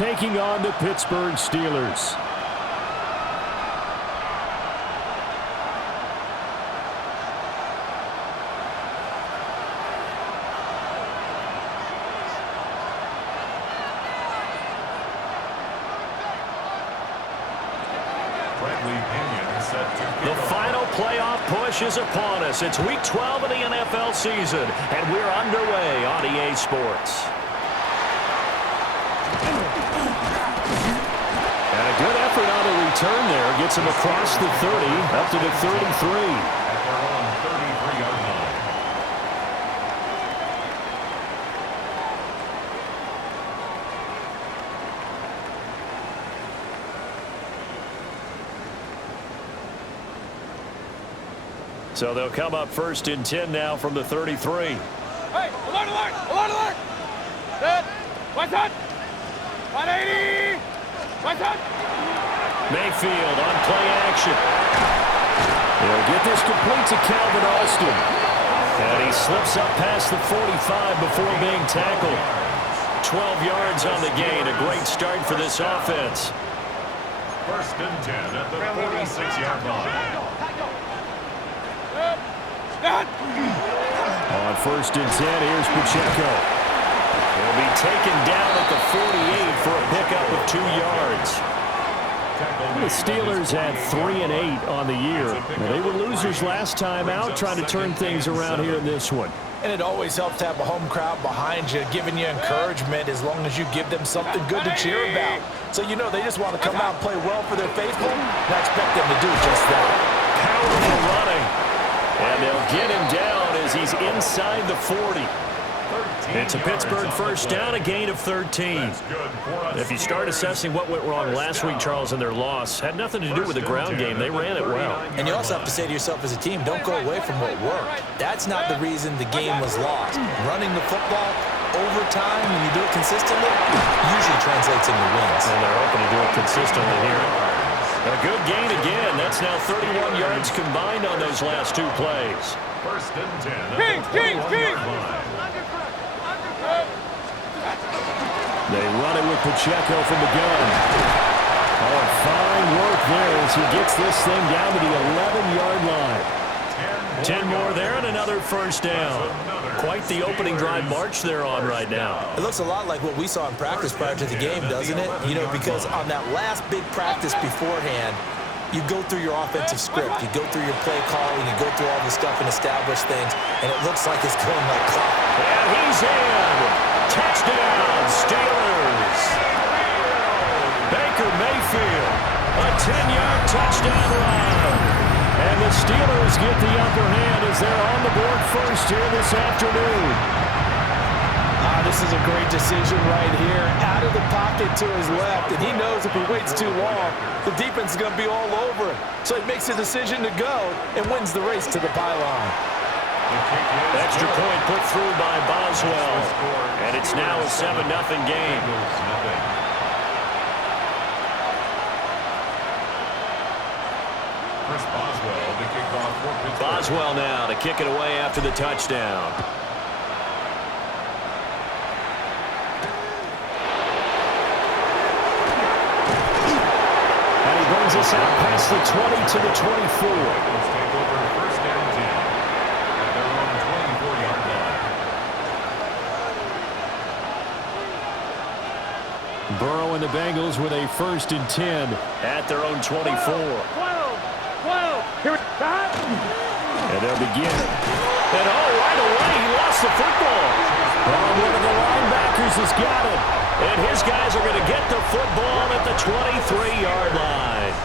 taking on the Pittsburgh Steelers. The final playoff push is upon us. It's Week 12 of the NFL season, and we're underway on EA Sports. And a good effort on the return there. Gets him across the 30, up to the 33. So they'll come up first and 10 now from the 33. Hey, alert, alert, alert, alert. Set. What's that? 180. What's that? Mayfield on play action. They'll get this complete to Calvin Austin. And he slips up past the 45 before being tackled. 12 yards on the gain. A great start for this offense. First and 10 at the 46-yard line. On first and 10, here's Pacheco. He'll be taken down at the 48 for a pickup of 2 yards. The Steelers had 3 and 8 on the year. They were losers last time out, trying to turn things around here in this one. And it always helps to have a home crowd behind you, giving you encouragement as long as you give them something good to cheer about. So you know they just want to come out and play well for their faithful, and I expect them to do just that. Powerful running. And they'll get him down as he's inside the 40. It's a Pittsburgh first down, a gain of 13. If you start assessing what went wrong last week, Charles, in their loss, had nothing to do with the ground game. They ran it well. And you also have to say to yourself as a team, don't go away from what worked. That's not the reason the game was lost. Running the football over time, when you do it consistently, usually translates into wins. And they're hoping to do it consistently here. A good gain again. That's now 31 yards combined on those last 2 plays. First and 10. King. They run it with Pacheco from the gun. Oh, fine work there as he gets this thing down to the 11-yard line. 10 more there and another first down. Quite the opening drive march they're on right now. It looks a lot like what we saw in practice prior to the game, doesn't it? You know, because on that last big practice beforehand, you go through your offensive script, you go through your play calling, you go through all the stuff and establish things, and it looks like it's going like clock. And he's in. Touchdown, Steelers. Baker Mayfield, a 10-yard touchdown run. And the Steelers get the upper hand as they're on the board first here this afternoon. This is a great decision right here. Out of the pocket to his left, and he knows if he waits too long, the defense is going to be all over him. So he makes a decision to go and wins the race to the pylon. Extra point put through by Boswell, and it's now a 7-0 game. Boswell now to kick it away after the touchdown. And he brings us out past the 20 to the 24. Burrow and the Bengals with a first and 10 at their own 24. 12. Here we go. And they'll begin. And right away, he lost the football. One of the linebackers has got it. And his guys are going to get the football at the 23-yard line.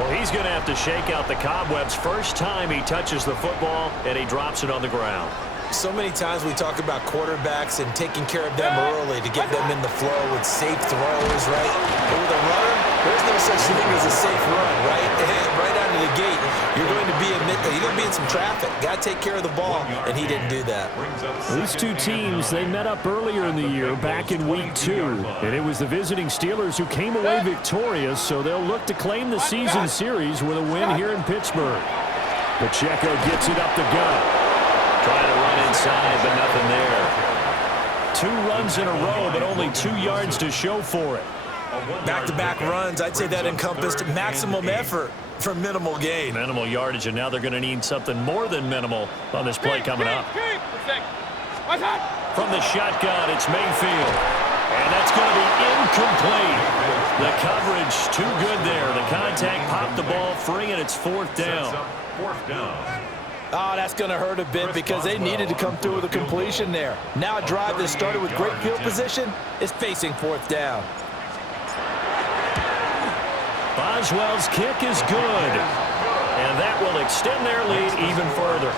Well, he's going to have to shake out the cobwebs first time he touches the football, and he drops it on the ground. So many times we talk about quarterbacks and taking care of them early to get them in the flow with safe throws, right? But with a runner, there's no such thing as a safe run, right? Right out of the gate, you're going to be in some traffic. Got to take care of the ball, and he didn't do that. These two teams, they met up earlier in the year, back in Week 2, and it was the visiting Steelers who came away victorious, so they'll look to claim the season series with a win here in Pittsburgh. Pacheco gets it up the gut. Trying to run inside, but nothing there. 2 runs in a row, but only 2 yards to show for it. Back-to-back runs, I'd say that encompassed maximum effort for minimal gain. Minimal yardage, and now they're going to need something more than minimal on this play coming up. From the shotgun, it's Mayfield. And that's going to be incomplete. The coverage too good there. The contact popped the ball free, and it's 4th down. Oh, that's going to hurt a bit because they needed to come through with a completion there. Now a drive that started with great field position is facing 4th down. Boswell's kick is good. And that will extend their lead even further.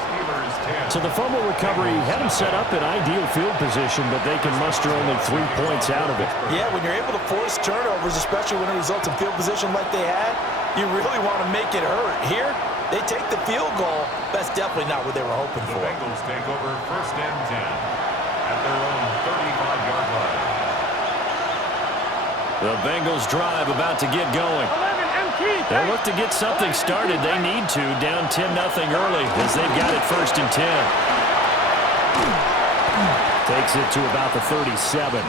So the fumble recovery had them set up in ideal field position, but they can muster only 3 points out of it. Yeah, when you're able to force turnovers, especially when it results in field position like they had, you really want to make it hurt. Here, they take the field goal. That's definitely not what they were hoping for. The Bengals take over 1st and 10 at their own 35-yard line. The Bengals drive about to get going. They'll look to get something started. They need to, down 10-0 early as they've got it 1st and 10. Takes it to about the 37.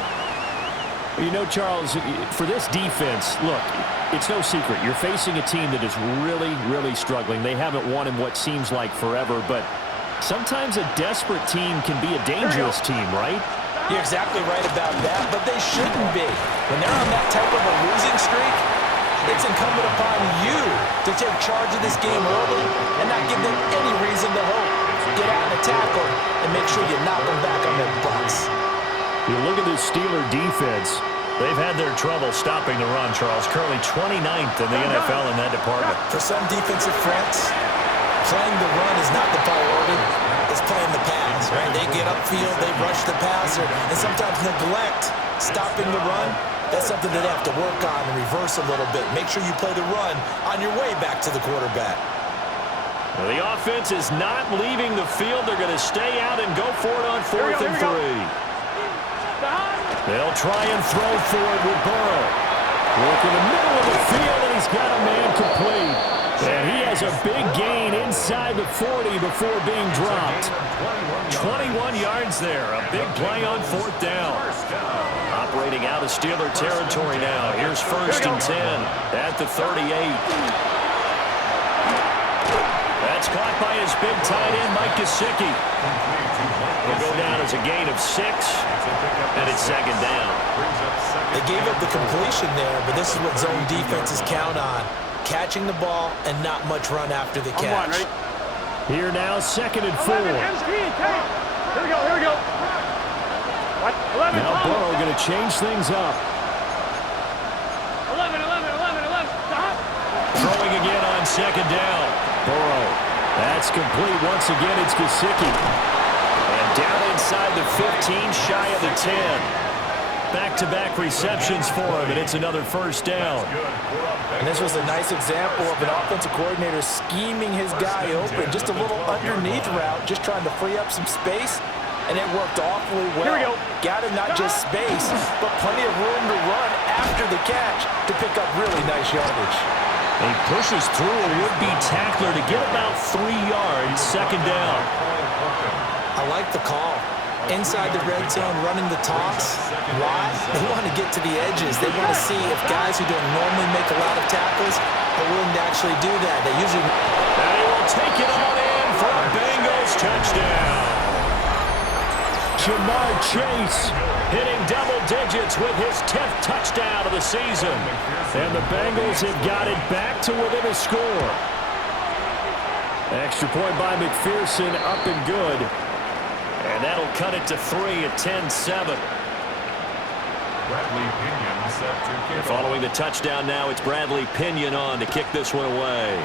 You know, Charles, for this defense, look, it's no secret. You're facing a team that is really, really struggling. They haven't won in what seems like forever, but sometimes a desperate team can be a dangerous team, right? You're exactly right about that, but they shouldn't be. When they're on that type of a losing streak, it's incumbent upon you to take charge of this game early and not give them any reason to hope. Get out and tackle and make sure you knock them back on their butts. You look at this Steeler defense. They've had their trouble stopping the run, Charles. Currently 29th in the NFL in that department. For some defensive fronts, playing the run is not the priority. It's playing the pass, right? They get upfield, they rush the passer, and sometimes neglect stopping the run. That's something that they have to work on and reverse a little bit. Make sure you play the run on your way back to the quarterback. Well, the offense is not leaving the field. They're going to stay out and go for it on 4th and 3. They'll try and throw for it with Burrow. Look in the middle of the field, and he's got a man complete. And he has a big gain inside the 40 before being dropped. 21 yards there. A big play on 4th down. Operating out of Steeler territory now. Here's 1st and 10 at the 38. That's caught by his big tight end, Mike Gesicki. Will go down as a gain of 6, and it's 2nd down. They gave up the completion there, but this is what zone defenses count on. Catching the ball and not much run after the catch. Here now, 2nd and 4. Here we go. Now Burrow going to change things up. 11. Stop. Throwing again on 2nd down. Burrow. That's complete. Once again, it's Gesicki. And down inside the 15, shy of the 10. Back-to-back receptions for him, and it's another 1st down. And this was a nice example of an offensive coordinator scheming his guy open. Just a little underneath route, just trying to free up some space. And it worked awfully well. Here we go. Got him not just space, but plenty of room to run after the catch to pick up really nice yardage. He pushes through a would-be tackler to get about 3 yards, 2nd down. I like the call. Inside the red zone, running the toss. Why? They want to get to the edges. They want to see if guys who don't normally make a lot of tackles are willing to actually do that. They usually... And he will take it on in for a Bengals touchdown. Jamar Chase Hitting double digits with his 10th touchdown of the season. And the Bengals have got it back to within a score. Extra point by McPherson, up and good. And that'll cut it to 3 at 10-7. Bradley Pinion set to kick off. Following the touchdown now, it's Bradley Pinion on to kick this one away.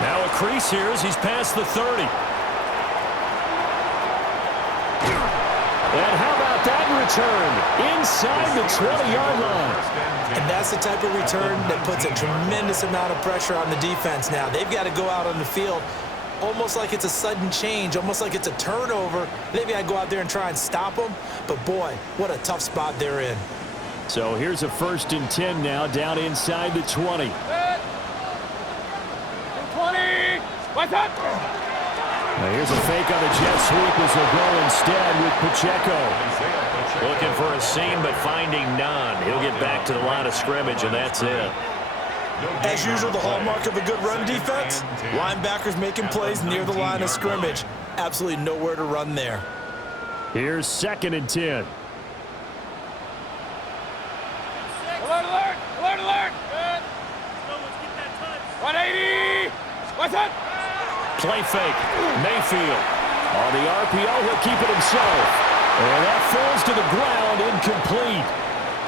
Now a crease here as he's past the 30. And how about that return? Inside the 20-yard line. And that's the type of return that puts a tremendous amount of pressure on the defense now. They've got to go out on the field almost like it's a sudden change, almost like it's a turnover. They've got to go out there and try and stop them. But, boy, what a tough spot they're in. So here's a 1st and 10 now, down inside the 20. 20. What's up? Now here's a fake on the jet sweep as they'll go instead with Pacheco. Looking for a seam, but finding none. He'll get back to the line of scrimmage, and that's it. As usual, the hallmark of a good run defense, linebackers making plays near the line of scrimmage. Absolutely nowhere to run there. Here's 2nd and 10. Alert, alert, alert, alert. Good. Let's get that touch. 180. What's that? Play fake. Mayfield. On the RPO, he'll keep it himself. And that falls to the ground, incomplete.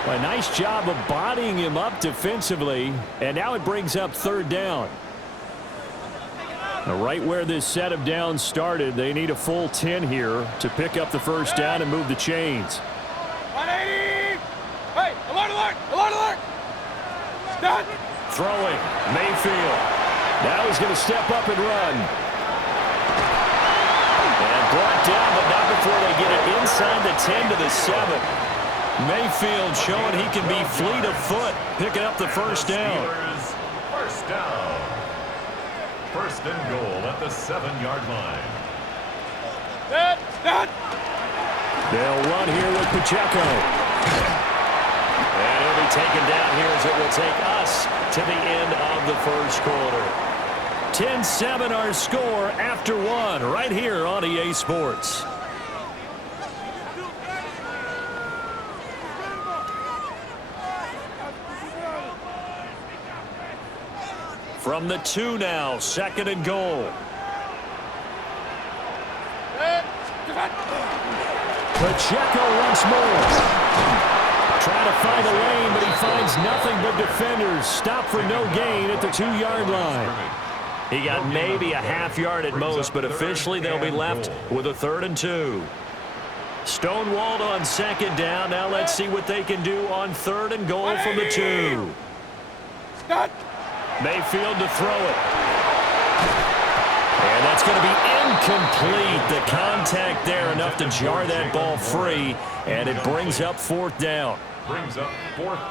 A nice job of bodying him up defensively. And now it brings up 3rd down. Now right where this set of downs started, they need a full 10 here to pick up the 1st down and move the chains. 180. Hey, alert, alert, alert, alert. Done. Throwing. Mayfield. Now he's going to step up and run. And brought down, but not before they get it inside the 10 to the 7. Mayfield showing he can be fleet of foot, picking up the 1st down. First down. 1st and goal at the 7-yard line. Done. They'll run here with Pacheco. And he'll be taken down here as it will take us to the end of the 1st quarter. 10-7 our score after 1 right here on EA Sports. From the 2 now, 2nd and goal. Pacheco once more. Trying to find a lane, but he finds nothing but defenders. Stop for no gain at the 2-yard line. He got maybe a half yard at most, but officially they'll be left with a 3rd and 2. Stonewalled on 2nd down. Now let's see what they can do on 3rd and goal from the 2. Mayfield to throw it. And that's going to be incomplete. The contact there enough to jar that ball free, and it brings up 4th down.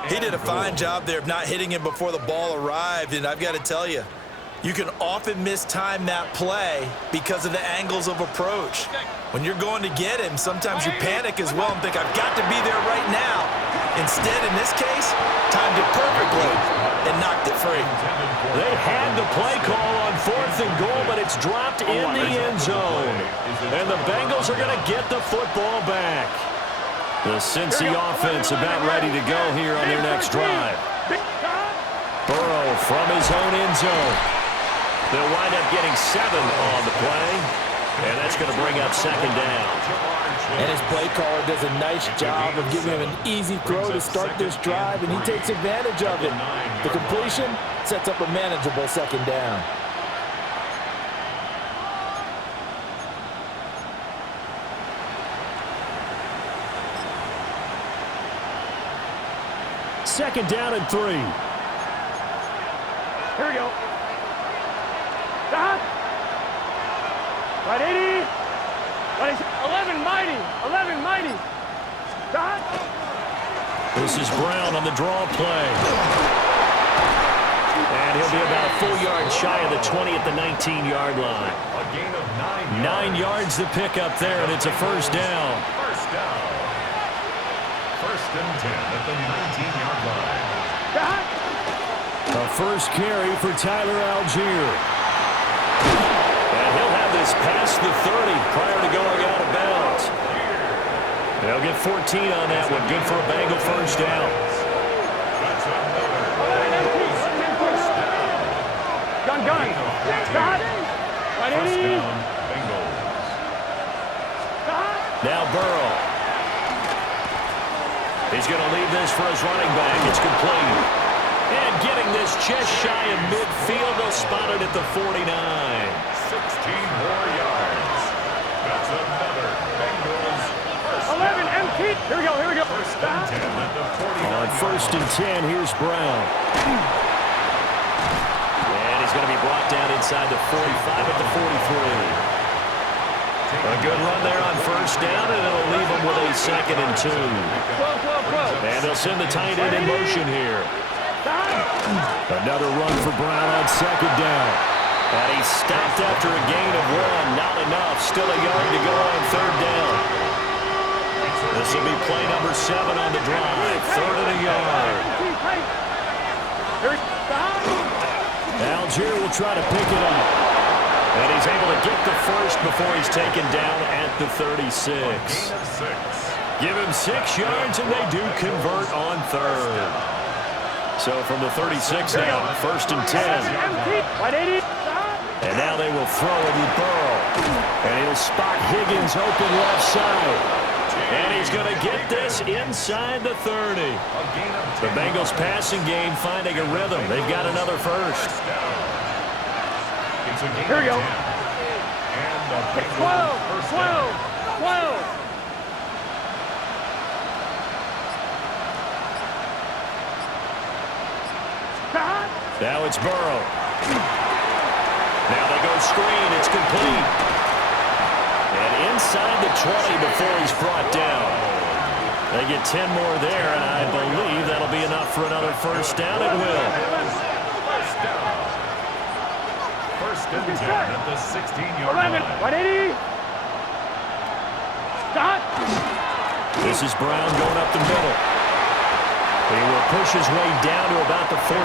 He did a fine job there of not hitting him before the ball arrived, and I've got to tell you, you can often mistime that play because of the angles of approach. When you're going to get him, sometimes you panic as well and think, I've got to be there right now. Instead, in this case, timed it perfectly and knocked it free. They had the play call on 4th and goal, but it's dropped in the end zone. And the Bengals are going to get the football back. The Cincy offense about ready to go here on their next drive. Burrow from his own end zone. They'll wind up getting 7 on the play, and that's going to bring up 2nd down. And his play caller does a nice job of giving him an easy throw to start this drive, and he takes advantage of it. The completion sets up a manageable 2nd down. Second down and 3. Here we go. Done. 180. 11 mighty. 11 mighty. Done. This is Brown on the draw play. And he'll be about a full yard shy of the 20 at the 19-yard line. A gain of 9 yards to pick up there, and it's a 1st down. First down. 1st and 10 at the 19-yard line. Done. A first carry for Tyler Algier. And he'll have this past the 30 prior to going out of bounds. They'll get 14 on that one. Good for a Bengal 1st down. That's another. Gun. Done. 180. Bengals. Done. Now Burrow. He's going to leave this for his running back. It's complete. And getting this just shy of midfield. They'll spot it at the 49. 16 more yards. That's another Bengals. 11 empty. Here we go. First and 10 at the 49. On 1st and 10, here's Brown. And he's going to be brought down inside the 45 at the 43. A good run there on 1st down, and it'll leave them with a 2nd and 2. And they'll send the tight end in motion here. Another run for Brown on 2nd down. And he stopped after a gain of 1. Not enough. Still a yard to go on third down. This will be play number 7 on the drive. 3rd and a yard. Algier will try to pick it up. And he's able to get the first before he's taken down at the 36. Give him 6 yards, and they do convert on 3rd. So from the 36 now, 1st and 10. And now they will throw it with Burrow. And he'll spot Higgins open left side. And he's going to get this inside the 30. The Bengals passing game finding a rhythm. They've got another first. Here we go. 12. Now it's Burrow. Now they go screen. It's complete. And inside the 20 before he's brought down. They get 10 more there, and I believe that'll be enough for another first down. It will. First and 10 at the 16-yard 11. line. 180. Stop. This is Brown going up the middle. He will push his way down to about the 14.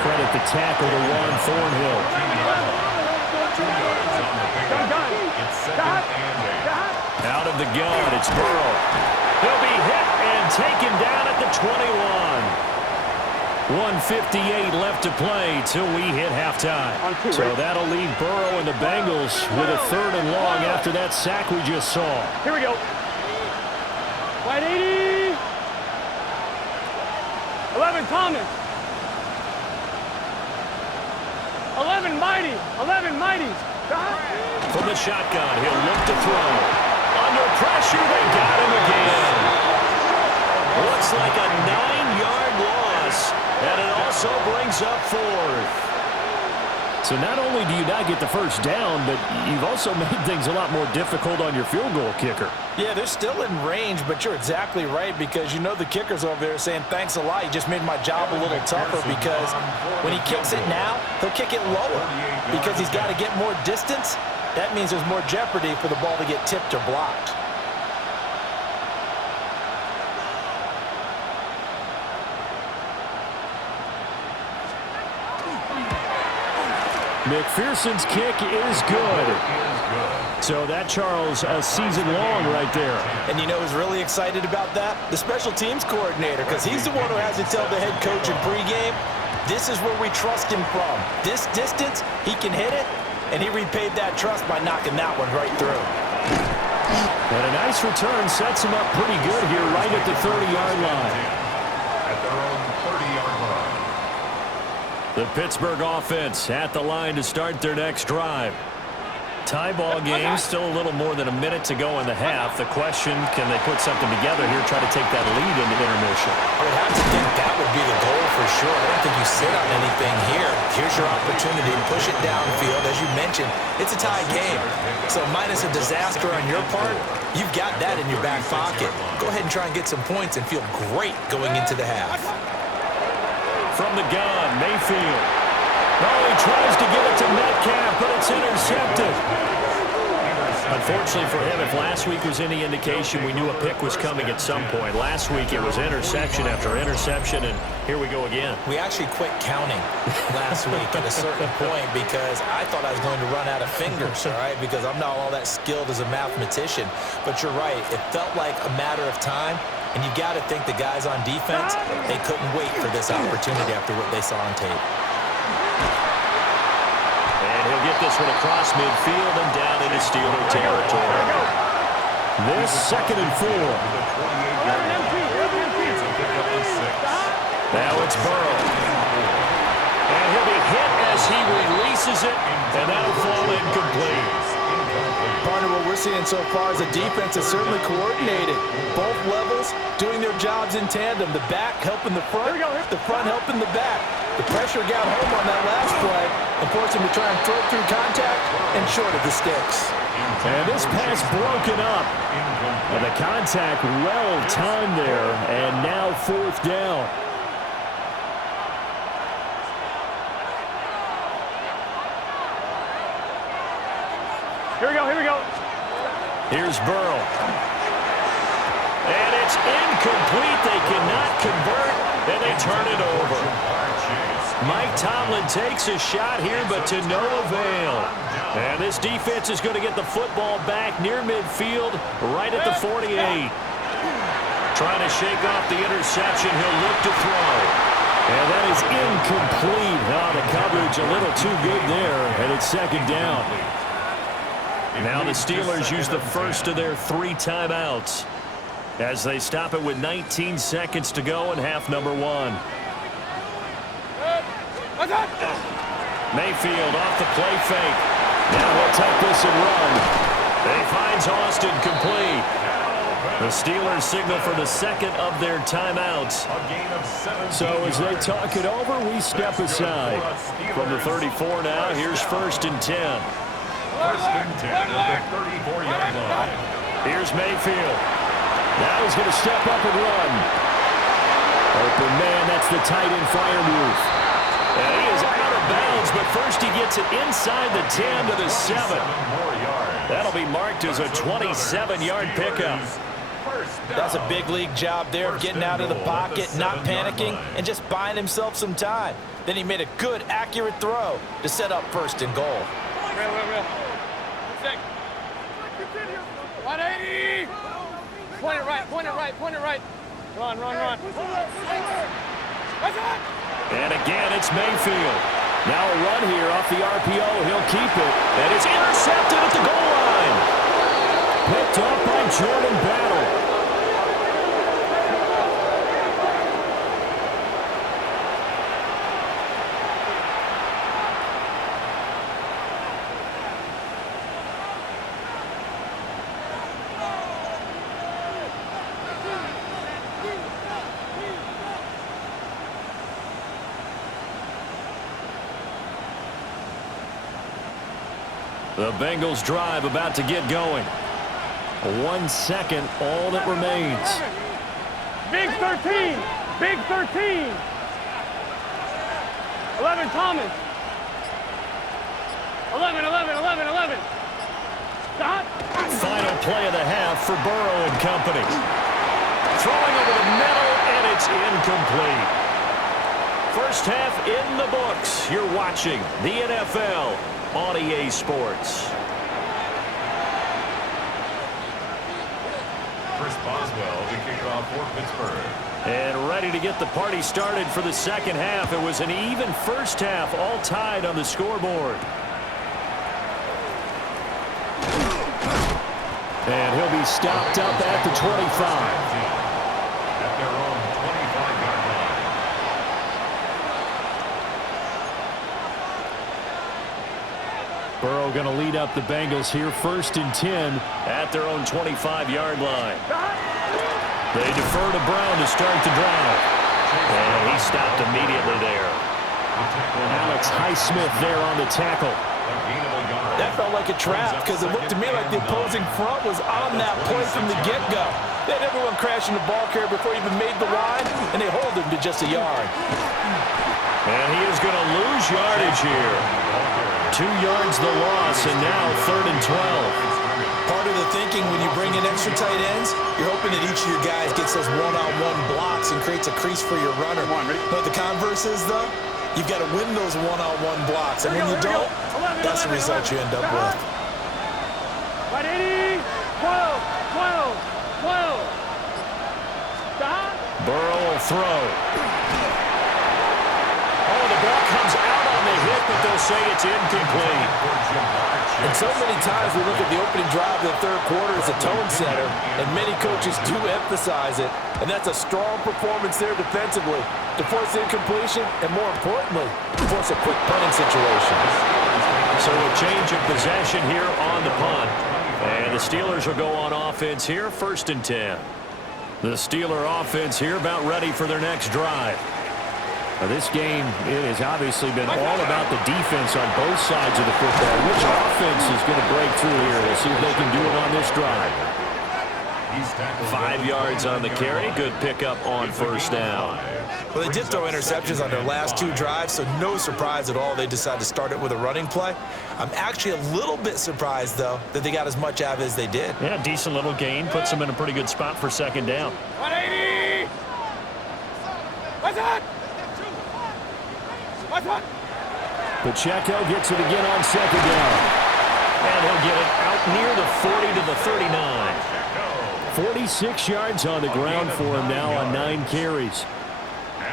Credit the tackle to Juan Thornhill. Out of the gun, it's Burrow. He'll be hit and taken down at the 21. 1:58 left to play till we hit halftime. So that'll leave Burrow and the Bengals with a 3rd and long after that sack we just saw. Here we go. 180. 11 Thomas. 11 Mighty. 11 Mighties. From the shotgun, he'll look to throw. Under pressure, they got him again. Looks like a 9-yard loss, and it also brings up 4th. So not only do you not get the first down, but you've also made things a lot more difficult on your field goal kicker. Yeah, they're still in range, but you're exactly right because you know the kicker's over there saying, thanks a lot. You just made my job a little tougher because when he kicks it now, he'll kick it lower because he's got to get more distance. That means there's more jeopardy for the ball to get tipped or blocked. McPherson's kick is good. So that, Charles, a season long right there. And you know who's really excited about that? The special teams coordinator, because he's the one who has to tell the head coach in pregame, this is where we trust him from. This distance, he can hit it, and he repaid that trust by knocking that one right through. And a nice return sets him up pretty good here right at the 30-yard line. At their own 30-yard line. The Pittsburgh offense at the line to start their next drive. Tie ball game, still a little more than a minute to go in the half. The question, can they put something together here, try to take that lead into intermission? I would have to think that would be the goal for sure. I don't think you sit on anything here. Here's your opportunity. Push it downfield. As you mentioned, it's a tie game. So minus a disaster on your part, you've got that in your back pocket. Go ahead and try and get some points and feel great going into the half. From the gun, Mayfield. Oh, he tries to give it to Metcalf, but it's intercepted. Unfortunately for him, if last week was any indication, we knew a pick was coming at some point. Last week it was interception after interception, and here we go again. We actually quit counting last week at a certain point because I thought I was going to run out of fingers, all right, because I'm not all that skilled as a mathematician. But you're right. It felt like a matter of time, and you got to think the guys on defense, they couldn't wait for this opportunity after what they saw on tape. And he'll get this one across midfield and down into Steeler territory. This 2nd and 4. Now it's Burrow. And he'll be hit as he releases it, and that'll fall incomplete. Partner, what we're seeing so far is the defense is certainly coordinated. Both levels doing their jobs in tandem. The back helping the front helping the back. The pressure got home on that last play and forced him to try and throw through contact and short of the sticks. And this pass broken up. And the contact well timed there, and now 4th down. Here's Burrow. And it's incomplete. They cannot convert, and they turn it over. Mike Tomlin takes a shot here, but to no avail. And this defense is going to get the football back near midfield, right at the 48. Trying to shake off the interception. He'll look to throw. And that is incomplete. Oh, the coverage a little too good there, and it's second down. Now the Steelers use the first of their 3 timeouts as they stop it with 19 seconds to go in half number 1. Mayfield off the play fake. Now he'll take this and run. And he finds Austin complete. The Steelers signal for the second of their timeouts. So as they talk it over, we step aside. From the 34 now, here's 1st and 10. 1st and 10 at the 34-yard line. Here's Mayfield. Now he's going to step up and run. Open man, that's the tight end flyer move. And he is out of bounds, but first he gets it inside the 10 to the 7. That'll be marked as a 27-yard pickup. That's a big league job there of getting out of the pocket, not panicking, and just buying himself some time. Then he made a good, accurate throw to set up 1st and goal. Real. 180! Point it right. Run. And again, it's Mayfield. Now a run here off the RPO. He'll keep it. And it's intercepted at the goal line. Picked up by Jordan Battle. The Bengals drive about to get going. 1 second, all that remains. Big 13. 11 Thomas. 11. Stop. Final play of the half for Burrow and company. Throwing over the middle, and it's incomplete. First half in the books. You're watching the NFL on EA Sports. Chris Boswell to kick it off for Pittsburgh. And ready to get the party started for the second half. It was an even first half, all tied on the scoreboard. And he'll be stopped up at the 25. At their own 25-yard line. Burrow going to lead up the Bengals here, 1st and 10 at their own 25-yard line. They defer to Brown to start the drive. And he stopped immediately there. Alex Highsmith there on the tackle. That felt like a trap because it looked to me like the opposing front was on that play from the get-go. They had everyone crashing the ball carrier before he even made the line, and they hold him to just a yard. And he is going to lose yardage here. 2 yards the loss, and now 3rd and 12. Part of the thinking when you bring in extra tight ends, you're hoping that each of your guys gets those one-on-one blocks and creates a crease for your runner. But the converse is, though, you've got to win those one-on-one blocks. And when you don't, that's the result you end up with. 180, 12. Stop. Burrow will throw. Oh, the ball comes out on the hit, but they'll say it's incomplete. And so many times we look at the opening drive of the third quarter as a tone setter, and many coaches do emphasize it. And that's a strong performance there defensively to force incompletion and, more importantly, force a quick punting situation. So a change of possession here on the punt. And the Steelers will go on offense here, 1st and 10. The Steeler offense here about ready for their next drive. Now this game, it has obviously been all about the defense on both sides of the football. Which offense is going to break through here? We'll see if they can do it on this drive. He's tackled 5 yards on the carry. Good pickup on first down. Well, they did throw interceptions on their last 2 drives, so no surprise at all they decided to start it with a running play. I'm actually a little bit surprised, though, that they got as much out of it as they did. Yeah, decent little gain. Puts them in a pretty good spot for second down. 180! What's that? What's that? Pacheco gets it again on second down. And he'll get it out near the 40 to the 39. 46 yards on the ground for him now on 9 carries.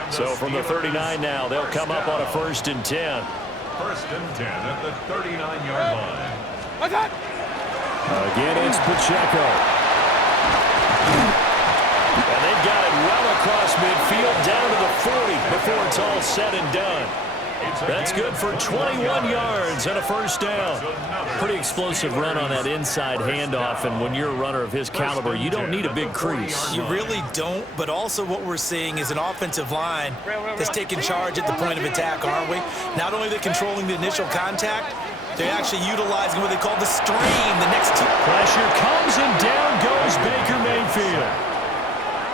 So from the 39 now, they'll come up on a 1st and 10. 1st and 10 at the 39-yard line. What's that? Again, it's Pacheco. And they've got it well across midfield down to the 40 before it's all said and done. That's good for 21 yards and a 1st down. Pretty explosive run on that inside handoff, and when you're a runner of his caliber, you don't need a big crease. You really don't, but also what we're seeing is an offensive line that's taking charge at the point of attack, aren't we? Not only are they controlling the initial contact, they're actually utilizing what they call the stream. The next 2. Pressure comes, and down goes Baker Mayfield.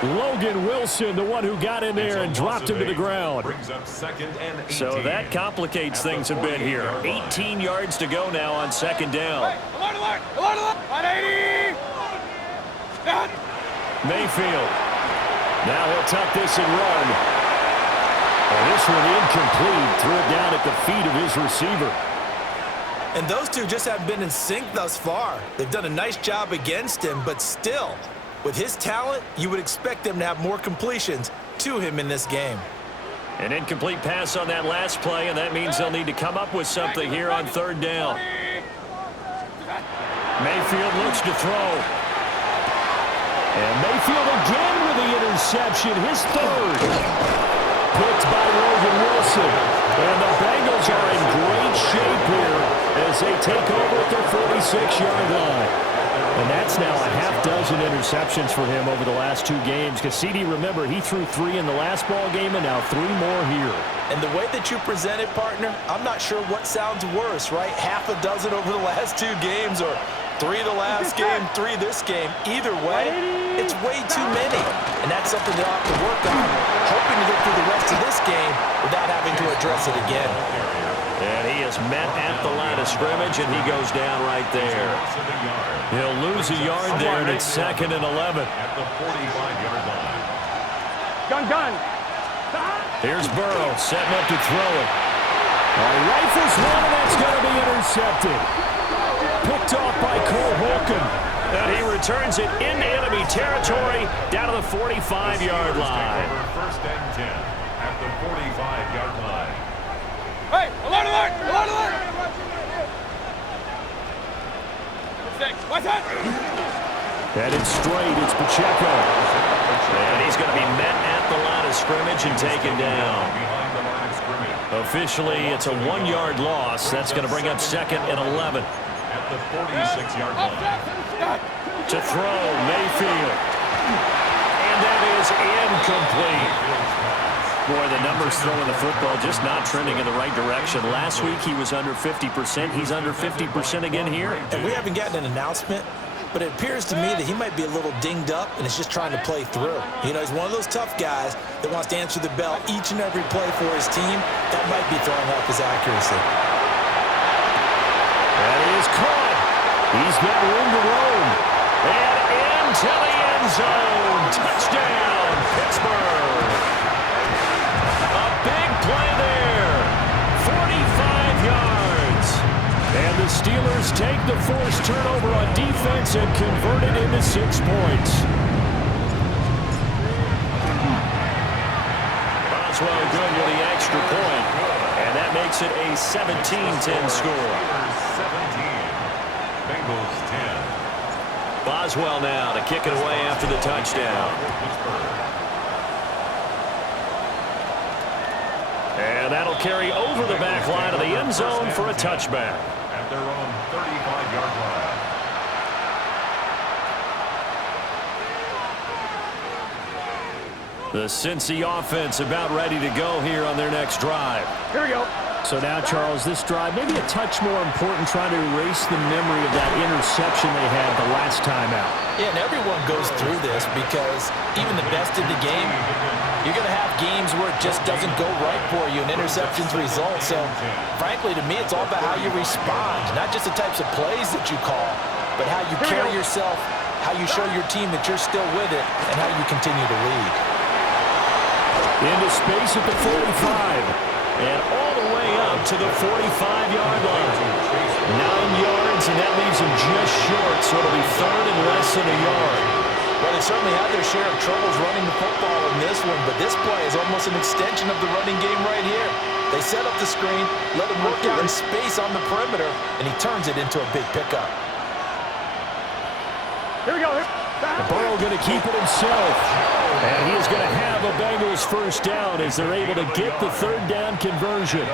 Logan Wilson, the one who got in there and dropped him to the ground. Brings up 2nd and 18. So that complicates things a bit here. 18 yards to go now on 2nd down. Hey, alert, alert, alert, alert! 180! Down! Mayfield. Now he'll tuck this and run. And this one incomplete. Threw it down at the feet of his receiver. And those two just haven't been in sync thus far. They've done a nice job against him, but still, with his talent, you would expect them to have more completions to him in this game. An incomplete pass on that last play, and that means they'll need to come up with something here on 3rd down. Mayfield looks to throw. And Mayfield again with the interception, his 3rd. Picked by Logan Wilson. And the Bengals are in great shape here as they take over at the 46-yard line. And that's now a half-dozen interceptions for him over the last 2 games. Because CD, remember, he threw 3 in the last ball game and now 3 more here. And the way that you present it, partner, I'm not sure what sounds worse, right? Half a dozen over the last 2 games, or 3 the last game, 3 this game. Either way, it's way too many. And that's something they'll have to work on, hoping to get through the rest of this game without having to address it again. And he is met at the line of scrimmage, and he goes down right there. He'll lose a yard there, and it's 2nd and 11. At the 45-yard line. Gun! Here's Burrow setting up to throw it. Rifles one, and that's going to be intercepted. Picked off by Cole Holcomb. And he returns it into enemy territory down to the 45-yard line. 1st and 10 at the 45-yard line. Hey, alert, alert, alert, alert! What's that? Headed straight, it's Pacheco. And he's going to be met at the line of scrimmage and taken down. Behind the line of scrimmage. Officially, it's a 1-yard loss. That's going to bring up 2nd and 11. At the 46-yard line. To throw, Mayfield. And that is incomplete. Boy, the numbers throwing the football just not trending in the right direction. Last week he was under 50%. He's under 50% again here. And we haven't gotten an announcement, but it appears to me that he might be a little dinged up and is just trying to play through. You know, he's one of those tough guys that wants to answer the bell each and every play for his team. That might be throwing off his accuracy. That is caught. He's got room to roam. And into the end zone. Touchdown, Pittsburgh. A big play there. 45 yards. And the Steelers take the forced turnover on defense and convert it into 6 points. Boswell good with the extra point. And that makes it a 17-10 score. 17. Bengals 10. Boswell now to kick it away after the touchdown. And that'll carry over the back line of the end zone for a touchback. At their own 35-yard line. The Cincy offense about ready to go here on their next drive. Here we go. So now, Charles, this drive, maybe a touch more important, trying to erase the memory of that interception they had the last time out. Yeah, and everyone goes through this because even the best in the game, you're going to have games where it just doesn't go right for you and interceptions result. So, frankly, to me, it's all about how you respond, not just the types of plays that you call, but how you carry yourself, how you show your team that you're still with it, and how you continue to lead. Into space at the 45. And all the way up to the 45-yard line. 9 yards, and that leaves him just short, so it'll be third and less than a yard. Well, they certainly had their share of troubles running the football in this one, but this play is almost an extension of the running game right here. They set up the screen, let him work out in space on the perimeter, and he turns it into a big pickup. Here we go. Burrow going to keep it himself. And he is going to have a Bengals first down as they're able to get the third down conversion.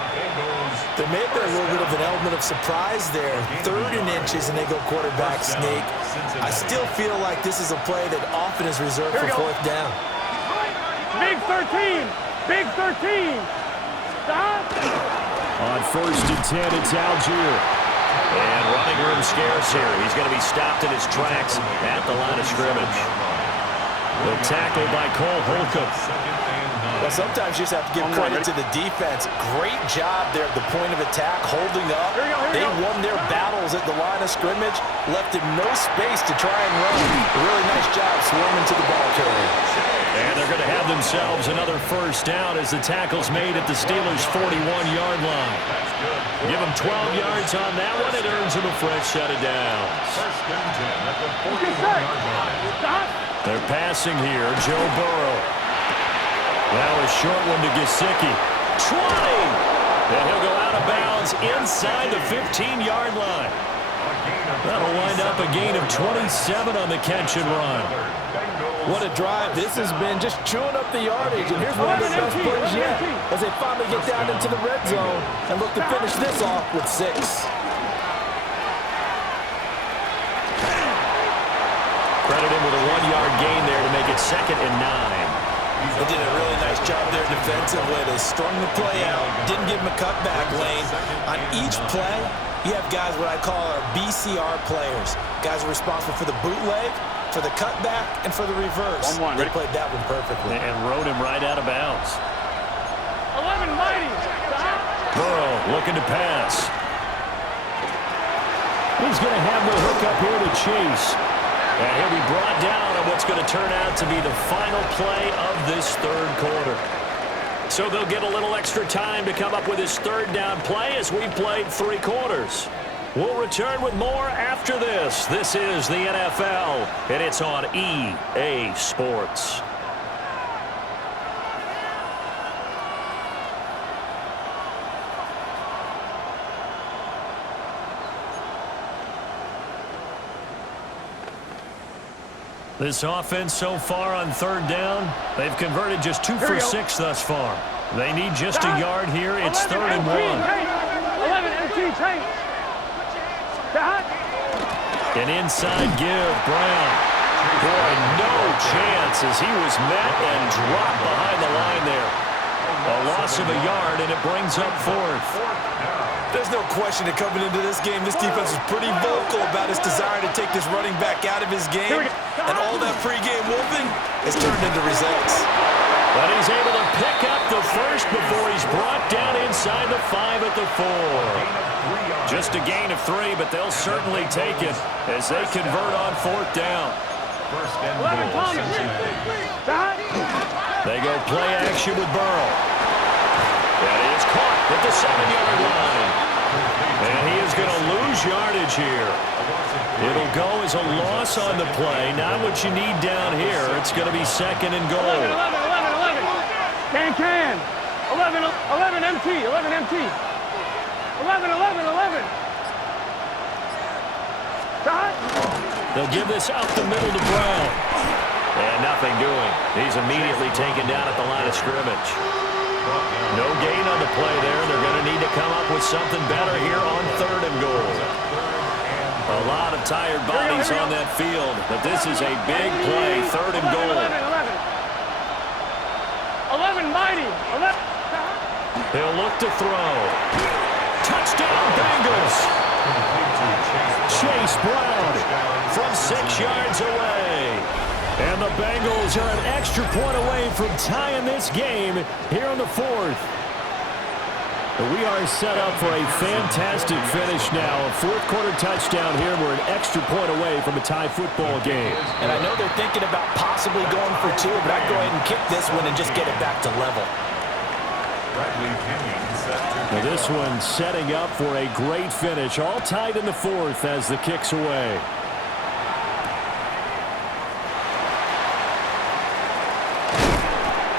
There may have been a little bit of an element of surprise there. 3rd and inches, and they go quarterback sneak. I still feel like this is a play that often is reserved for 4th down. Big 13. Big 13. Stop. On 1st and 10, it's Algier. And running room scarce here. He's going to be stopped in his tracks at the line of scrimmage. The tackle by Cole Holcomb. Well, sometimes you just have to give credit to the defense. Great job there at the point of attack, holding up. They won their battles at the line of scrimmage, left him no space to try and run. A really nice job swarming to the ball carrier. And they're going to have themselves another first down as the tackle's made at the Steelers' 41-yard line. Give them 12 yards on that one. It earns them a fresh set of downs. First and 10 at the 41-yard line. They're passing here. Joe Burrow. Now a short one to Gesicki. 20! And he'll go out of bounds inside the 15-yard line. That'll wind up a gain of 27 on the catch and run. What a drive this has been, just chewing up the yardage. And here's one of the best plays yet as they finally get down into the red zone and look to finish this off with 6. Credit him with a 1-yard gain there to make it 2nd and 9. They did a really nice job there defensively. They strung the play out, didn't give him a cutback lane. On each play, you have guys what I call our BCR players. Guys are responsible for the bootleg, for the cutback, and for the reverse. They played that one perfectly. And rode him right out of bounds. 11 mighty. Burrow looking to pass. He's going to have the hook up here to Chase. And he'll be brought down on what's going to turn out to be the final play of this 3rd quarter. So they'll get a little extra time to come up with his 3rd down play as we've played 3 quarters. We'll return with more after this. This is the NFL, and it's on EA Sports. This offense so far on 3rd down, they've converted just 2 for 6 thus far. They need just a yard here. It's 3rd and 1. 11 MT tank. An inside give, Brown. Boy, no chance as he was met and dropped behind the line there. A loss of a yard, and it brings up 4th. There's no question that coming into this game, this defense was pretty vocal about its desire to take this running back out of his game. And all that pregame wolfing has turned into results. But he's able to pick up the first before he's brought down inside the 5 at the 4. Just a gain of 3, but they'll certainly take it as they convert on 4th down. First and goal, Cincinnati. They go play action with Burrow. That is caught at the 7-yard line. And he is going to lose yardage here. It'll go as a loss on the play. Not what you need down here. It's going to be 2nd and goal. 11. Can. 11 MT. 11 MT. 11. They'll give this out the middle to Brown. And nothing doing. He's immediately taken down at the line of scrimmage. No gain on the play there. They're going to need to come up with something better here on 3rd and goal. A lot of tired bodies on that field, but this is a big play, 3rd and goal. 11 mighty. 11. He'll look to throw. Touchdown, Bengals. Chase Brown from 6 yards away. And the Bengals are an extra point away from tying this game here in the 4th. We are set up for a fantastic finish now. A 4th quarter touchdown here. We're an extra point away from a tie football game. And I know they're thinking about possibly going for 2, but I'd go ahead and kick this one and just get it back to level. Now this one setting up for a great finish. All tied in the 4th as the kick's away.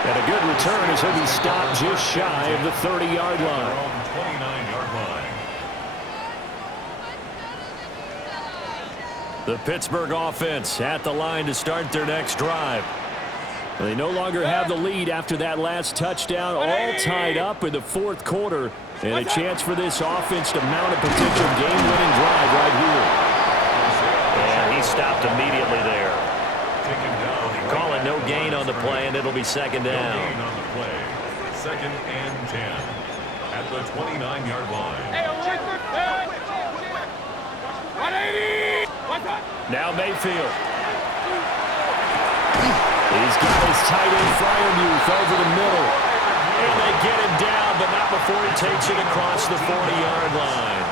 And a good return as he'll be stopped just shy of the 30-yard line. 29-yard line. The Pittsburgh offense at the line to start their next drive. They no longer have the lead after that last touchdown, all tied up in the 4th quarter. And a chance for this offense to mount a potential game-winning drive right here. And he stopped immediately there. Call it no gain on the play, and it'll be second down. No gain on the play. 2nd and 10 at the 29-yard line. Now Mayfield. He's got his tight end Fryermuth over the middle. And they get him down, but not before he takes it across the 40-yard line.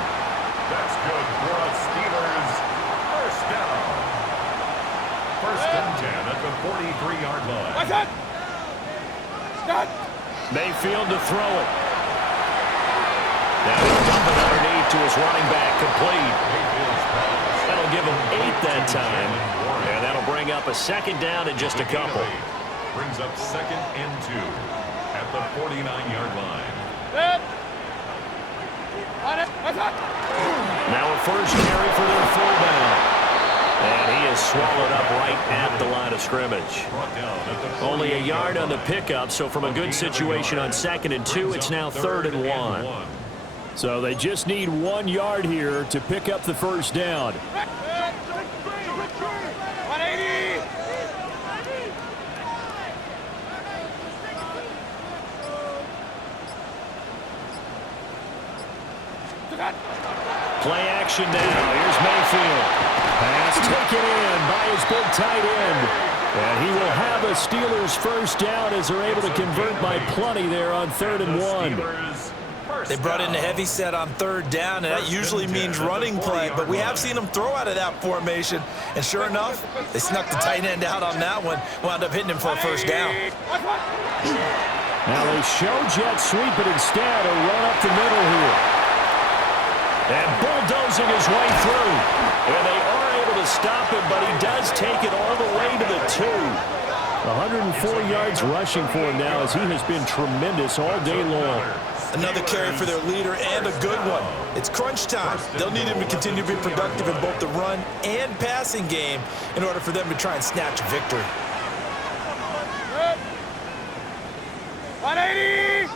That's good for us Steelers. First down. 1st and 10 at the 43-yard line. Mayfield to throw it. Now he'll dump it underneath to his running back, complete. That'll give him 8 that time. And that'll bring up a 2nd down and just a couple. Brings up 2nd and 2 at the 49-yard line. Now a first carry for their fullback. And he is swallowed up right at the line of scrimmage. Only a yard on the pickup, so from a good situation on 2nd and 2, it's now 3rd and 1. So they just need 1 yard here to pick up the first down. Play action now. Here's Mayfield. Pass taken in by his big tight end. And he will have a Steelers first down as they're able to convert by plenty there on 3rd and 1. They brought in a heavy set on 3rd down, and that usually means running play, but we have seen them throw out of that formation. And sure enough, they snuck the tight end out on that one, wound up hitting him for a first down. Now they show jet sweep, but instead a run up the middle here. And bulldozing his way through. And they are able to stop him, but he does take it all the way to the 2. 104 yards rushing for him now as he has been tremendous all day long. Another carry for their leader and a good one. It's crunch time. They'll need him to continue to be productive in both the run and passing game in order for them to try and snatch a victory. 180!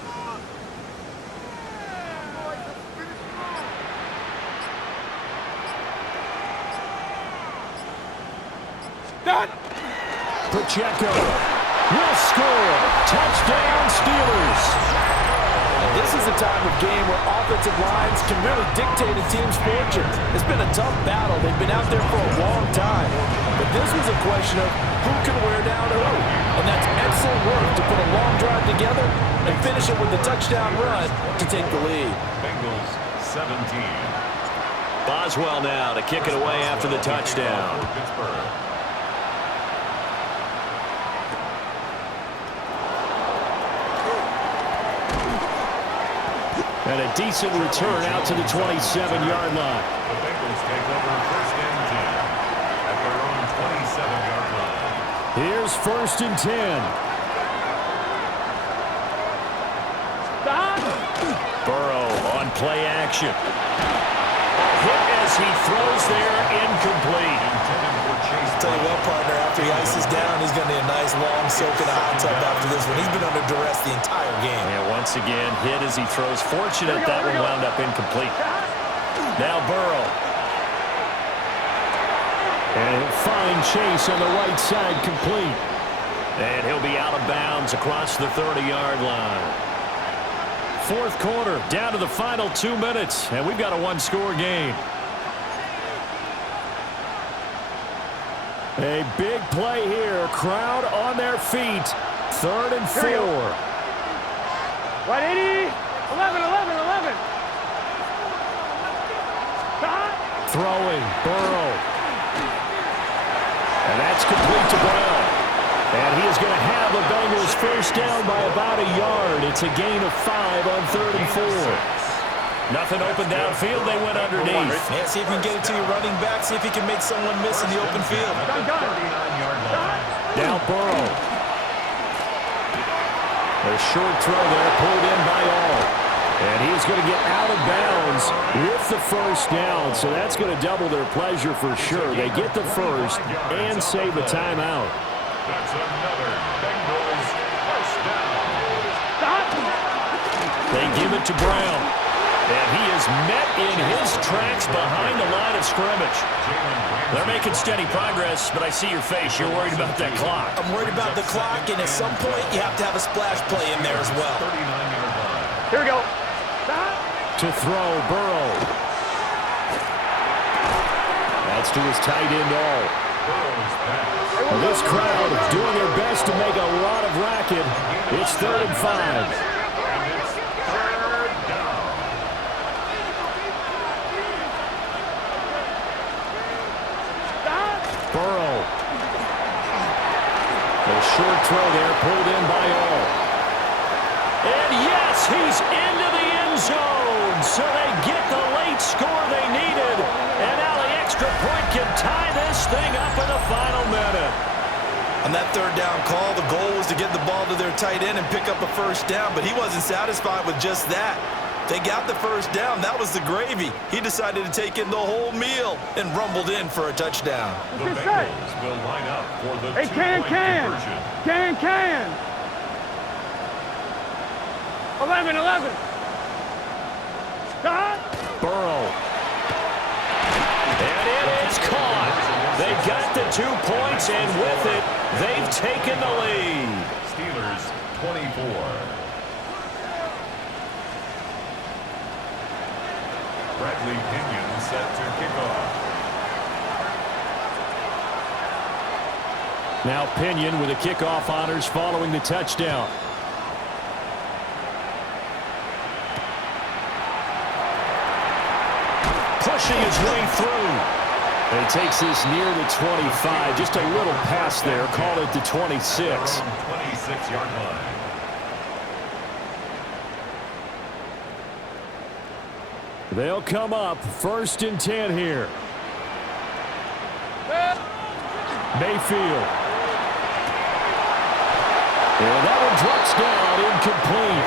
Done! Pacheco will score. Touchdown, Steelers. And this is a time of game where offensive lines can really dictate a team's fortunes. It's been a tough battle. They've been out there for a long time. But this was a question of who can wear down who. And that's excellent work to put a long drive together and finish it with a touchdown run to take the lead. Bengals 17. Boswell now to kick it away after the touchdown. Pittsburgh. And a decent return out to the 27-yard line. The Bengals take over 1st and 10 at their own 27-yard line. Here's 1st and 10. Burrow on play action. Hit as he throws there, incomplete. Tell you what, partner, after he ices down, he's going to need a nice long soak in a hot tub after this one. He's been under duress the entire game. And once again, hit as he throws. Fortunate that one wound up incomplete. Now Burrow. And he'll find Chase on the right side, complete. And he'll be out of bounds across the 30-yard line. fourth quarter, down to the final 2 minutes, and we've got a one-score game. A big play here. Crowd on their feet. 3rd and 4. Right, 80. 11. Throwing. Burrow. And that's complete to Brown. And he is going to have the Bengals first down by about a yard. It's a gain of 5 on 3rd and 4. Nothing open downfield. They went underneath. Yeah, see if you can get it to your running back. See if you can make someone miss in the open field. Now Burrow. A short throw there, pulled in by all. And he is going to get out of bounds with the first down. So that's going to double their pleasure for sure. They get the first and save a timeout. That's another Bengals first down. They give it to Brown. And he is met in his tracks behind the line of scrimmage. They're making steady progress, but I see your face. You're worried about that clock. I'm worried about the clock, and at some point, you have to have a splash play in there as well. Here we go. To throw, Burrow. That's to his tight end, all. This crowd doing their best to make a lot of racket. It's 3rd and 5. Burrow. A short throw there, pulled in by all. And yes, he's into the end zone. So they get the late score they needed. And now the extra point can tie this thing up in the final minute. On that 3rd down call, the goal was to get the ball to their tight end and pick up a first down, but he wasn't satisfied with just that. They got the first down. That was the gravy. He decided to take in the whole meal and rumbled in for a touchdown. The Bengals will line up for the Hey, can. conversion. 11. Burrow. And it is caught. They got the 2 points, and with it, they've taken the lead. Steelers 24. Bradley Pinion set to kick off. Now Pinion with the kickoff honors following the touchdown. Pushing his way through. And he takes this near the 25. Just a little pass there. Call it the 26. 26-yard line. They'll come up 1st and 10 here. Mayfield. And that one drops down incomplete.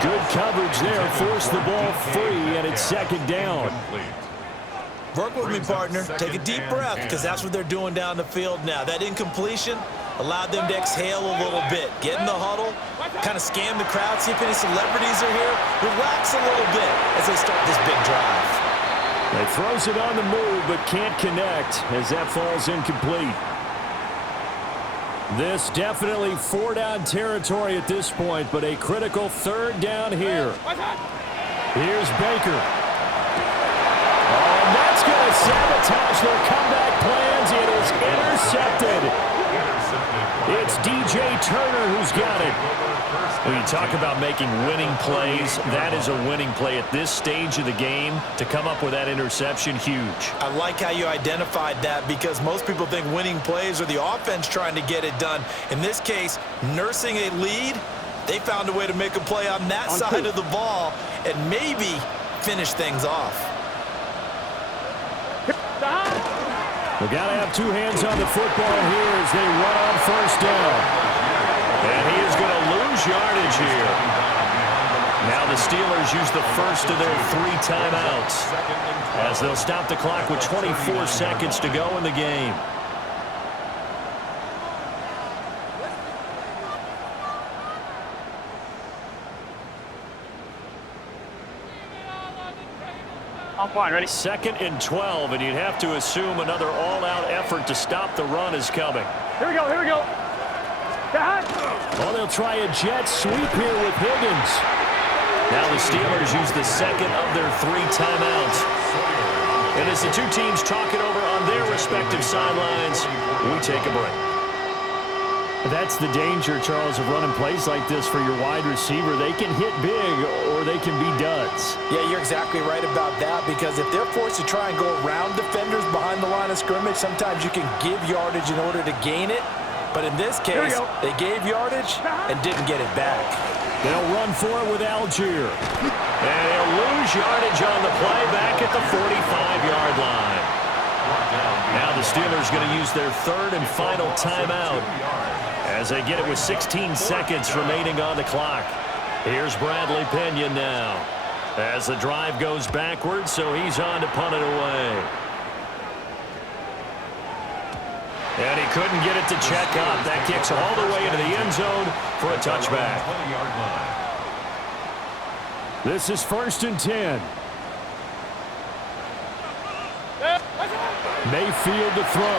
Good coverage there. Forced the ball free, and it's 2nd down. Work with me, partner. Take a deep breath, because that's what they're doing down the field now. That incompletion allowed them to exhale a little bit. Get in the huddle, kind of scan the crowd, see if any celebrities are here. Relax a little bit as they start this big drive. They throws it on the move, but can't connect as that falls incomplete. This definitely 4-down territory at this point, but a critical 3rd down here. Here's Baker. Oh, and that's going to sabotage their comeback plans. It is intercepted. It's DJ Turner who's got it. When you talk about making winning plays, that is a winning play at this stage of the game. To come up with that interception, huge. I like how you identified that, because most people think winning plays are the offense trying to get it done. In this case, nursing a lead, they found a way to make a play on that side of the ball and maybe finish things off. We got to have 2 hands on the football here as they run on 1st down. And he is going to lose yardage here. Now the Steelers use the first of their 3 timeouts as they'll stop the clock with 24 seconds to go in the game. I'm fine, ready? 2nd and 12, and you'd have to assume another all-out effort to stop the run is coming. Here we go. Well, they'll try a jet sweep here with Higgins. Now the Steelers use the second of their 3 timeouts. And as the two teams talk it over on their respective sidelines, we take a break. That's the danger, Charles, of running plays like this for your wide receiver. They can hit big or they can be duds. Yeah, you're exactly right about that, because if they're forced to try and go around defenders behind the line of scrimmage, sometimes you can give yardage in order to gain it. But in this case, they gave yardage and didn't get it back. They'll run for it with Algier. And he'll lose yardage on the play back at the 45-yard line. Now the Steelers going to use their 3rd and final timeout as they get it with 16 seconds remaining on the clock. Here's Bradley Pinion now as the drive goes backwards, so he's on to punt it away. And he couldn't get it to check up. That kicks all the way into the end zone for a touchback. This is 1st and 10. Mayfield to throw.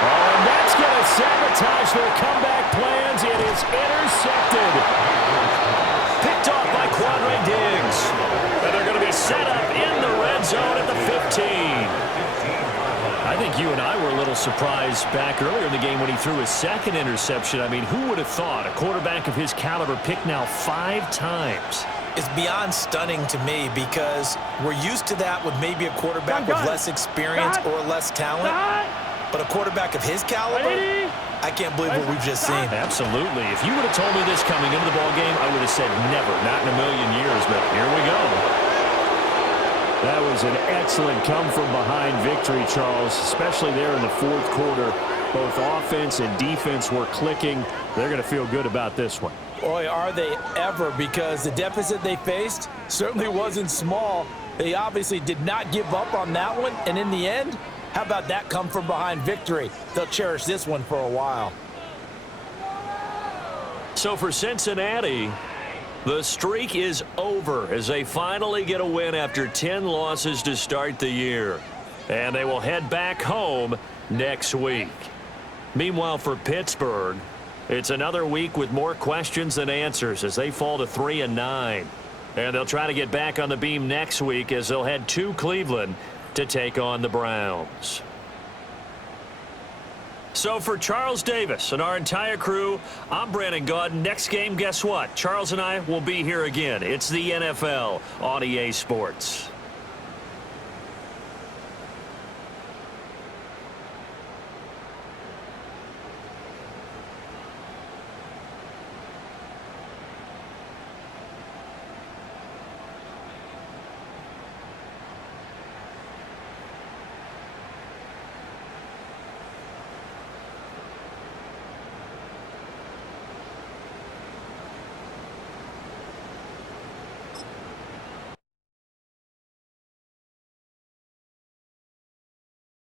Oh, and that's going to sabotage their comeback plans. It is intercepted. Picked off by Quandre Diggs. And they're going to be set up in the red zone at the 15. I think you and I were a little surprised back earlier in the game when he threw his 2nd interception. I mean, who would have thought a quarterback of his caliber picked now 5 times? It's beyond stunning to me, because we're used to that with maybe a quarterback with less experience or less talent. But a quarterback of his caliber, I can't believe what we've just seen. Absolutely. If you would have told me this coming into the ballgame, I would have said never, not in a million years, but here we go. That was an excellent come-from-behind victory, Charles, especially there in the 4th quarter. Both offense and defense were clicking. They're going to feel good about this one. Boy, are they ever, because the deficit they faced certainly wasn't small. They obviously did not give up on that one, and in the end, how about that come-from-behind victory? They'll cherish this one for a while. So for Cincinnati, the streak is over as they finally get a win after 10 losses to start the year. And they will head back home next week. Meanwhile, for Pittsburgh, it's another week with more questions than answers as they fall to 3-9. And they'll try to get back on the beam next week as they'll head to Cleveland to take on the Browns. So for Charles Davis and our entire crew, I'm Brandon Gaudin. Next game, guess what? Charles and I will be here again. It's the NFL on EA Sports.